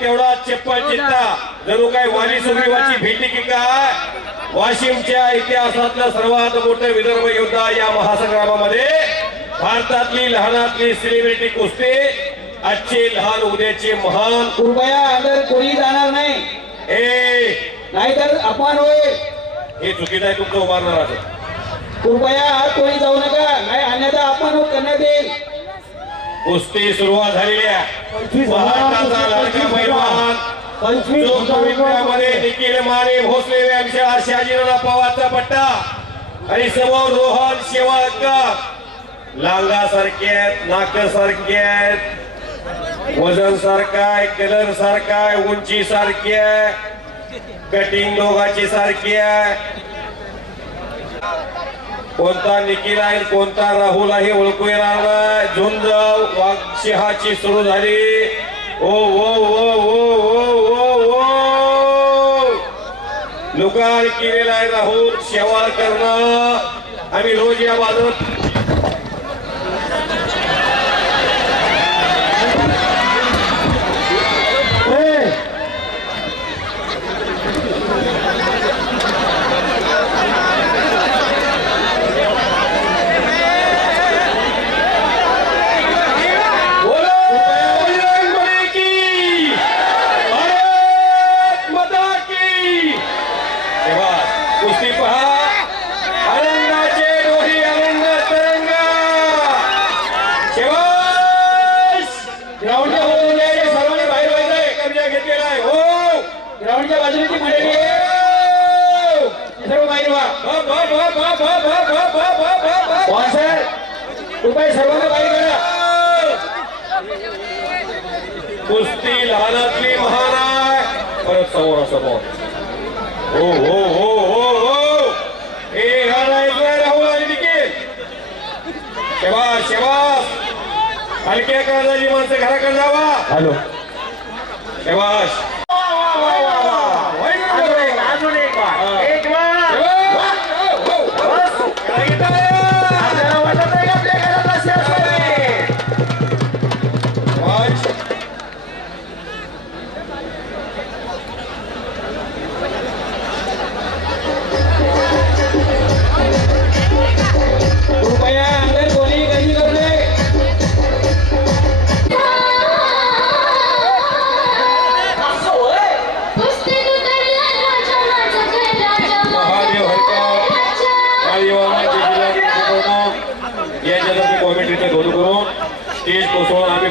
तेवढा चप्पल चित्ता. जणू काय वाली सुग्रीवाची भेटी की काय? वाशिमच्या इतिहासातलं सर्वात मोठं विदर्भ युद्ध या महासंग्रामामध्ये भारतातली लहानातली सेलिब्रिटी कुस्ती आजचे लहान उद्याचे महान कृपया अंदर कोणी जाणार नाही. ए. नाहीतर अपमान होईल. हे चुकीचं आहे तुमचं उभारणार कृपया आत कोणी जाऊ नका नाही अन्यथा अपमान हो- करण्यात येईल. कुस्ती सुरुवात झालेली आहे महाराष्ट्राचा लाडका पैलवान जो निखिल माने भोसले शहाजीराव पवारचा पट्टा आणि समोर रोहन शेवाळकर. लांगा सारखे आहेत नाक सारखे आहेत वजन सारखं आहे कलर सारखा आहे उंची सारखी आहे कटिंग दोघाची सारखी आहे. कोणता निखिल आहे कोणता राहुल आहे ओळखू येणार नाही. झुंज वागशिहाची सुरू झाली. ओ ओ ओ ओ ओ ओ ओ लुकार केलेला आहे राहुल शेवाळकरनं आम्ही रोज या बाजारात कुस्ती पहा आनंदाचे डोही आनंद तरंगा शेवट ग्राउंडच्या बाजूने सर्वांनी बाहेर व्हायचं आहे कब्जा घेतलेला आहे हो ग्राउंडच्या बाजूने ती पुढे सर्व बाहेर वा सर कृपया सर्वांना बाहेर करा कुस्ती लहानातली महाराज परत समोरासमोर हो हो हो शेवास शेवास हलक्या काळजाची माणसं घराकडे जावा. हॅलो. शेवास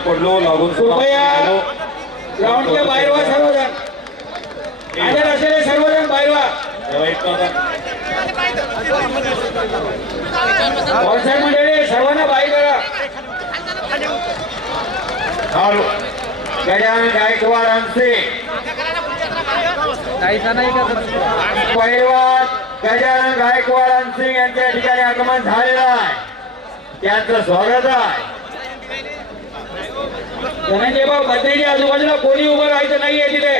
पडलो लागून. ग्राउंडच्या बाहेर व्हा सर्वजण. हजर असलेले सर्वजण बाहेर व्हा तेव्हा इतकं आता स्पॉन्सर मंडळी सर्वांना बाहेर करा. हॅलो. गजानन गायकवाडांचे पहिलवान गजानन गायकवाड सिंग यांच्या ठिकाणी आगमन झालेलं आहे. त्यांचं स्वागत आहे. ಧನಂಜಯಬಾಬು ಹದಿನೈದು ಆಜುಬಾಜುನ ಕೋಡಿ ऊपर ಆಯ್ತು ನೈ ಏನಿದೆ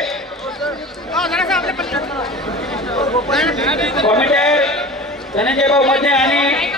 કોમ્પ્યુટર ધનંજયભાઈ મધને આની